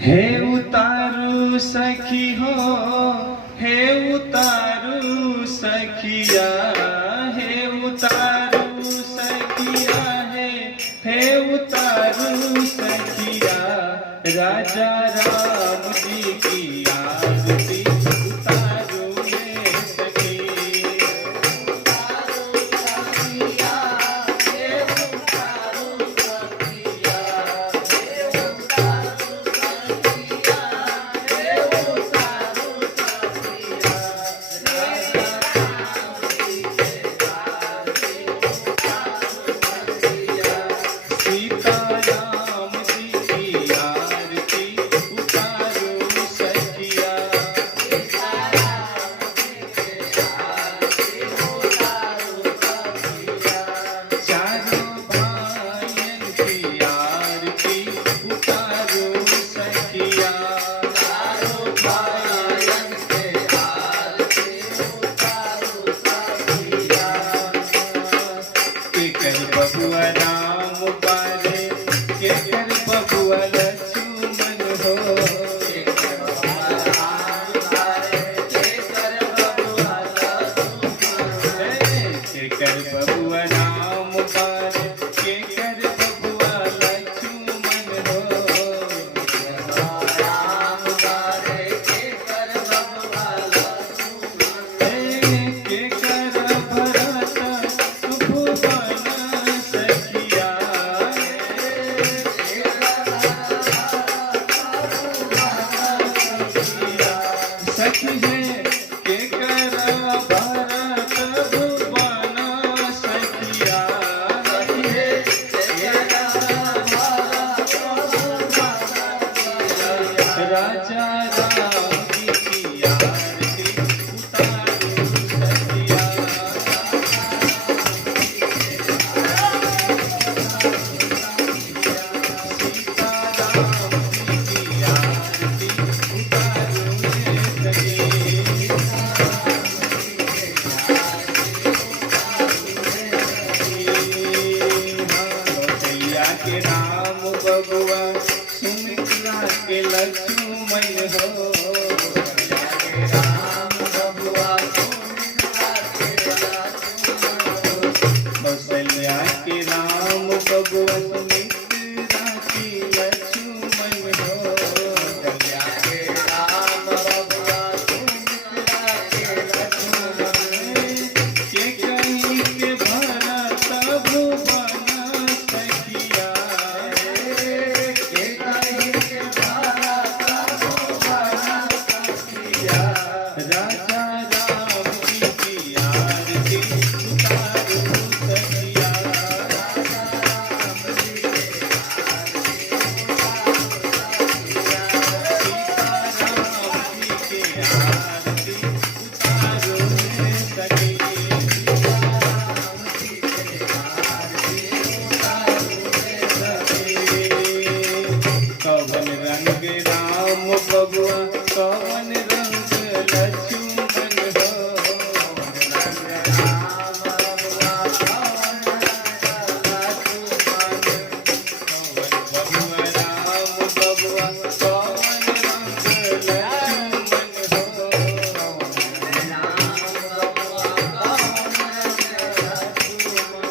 हे उतारू सखी हो, हे उतारू सखिया, हे उतारू सखिया, हे उतारू सखिया, राजा राम जी की आरती उतारू रे सखी। बबुआ राम पारे के कर बबुआ लक्ष्मण हो, के कर बबुआ राम पारे के कर बबुआ लक्ष्मण, के कर बबुआ राम पारे के कर बबुआ लक्ष्मण हो, राम पारे के कर बबुआ लक्ष्मण, के कर भरत सुभुवन सखी है के कर भरत भुवन सखिया, सखी है के कर भरत राजा राम जी की आरती उतारू सखिया। के राम बबुआ सुमित्रा के लक्ष्मण हो, के राम बबुआ सुमित्रा के लक्ष्मण हो, कौशल्या के राम बबुआ सुमित्रा की लक्ष्मण हो, कौशल्या के राम बबुआ सुमित्रा के लक्ष्मण, के कहीं के भरत भुवन कवन रंग राम बबुआ कवन रंग लक्ष्मण हो, कवन रंग राम बबुआ कवन रंग लक्ष्मण, कवन बबुआ राम बबुआ कवन रंग लक्ष्मण हो, कवन राम बबुआ कवन रंग लक्ष्मण,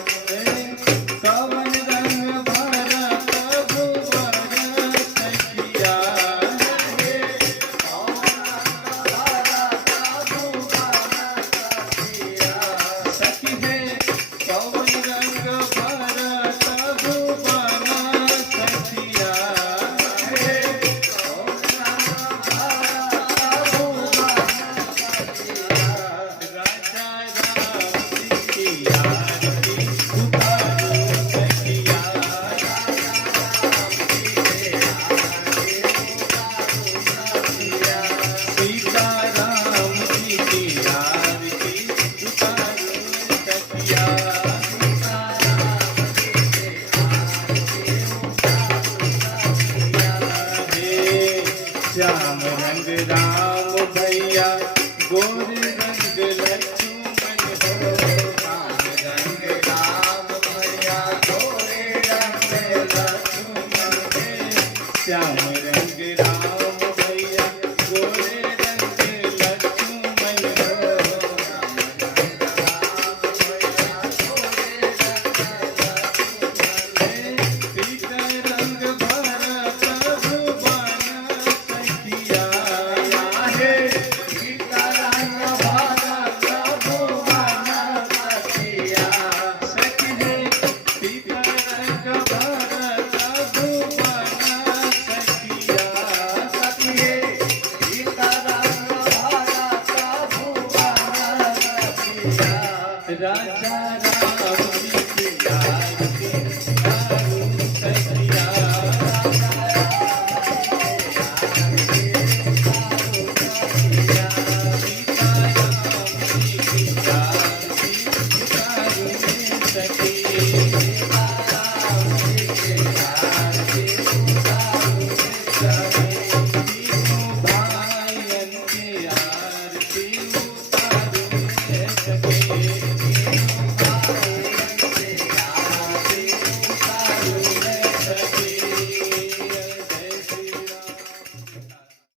कवन रंग भरत भुवन श्याम रंग राम भैया गोर रंग लक्ष्मण हो, श्याम रंग राम भैया गोर रंग लक्ष्मण, श्याम राम रंग राम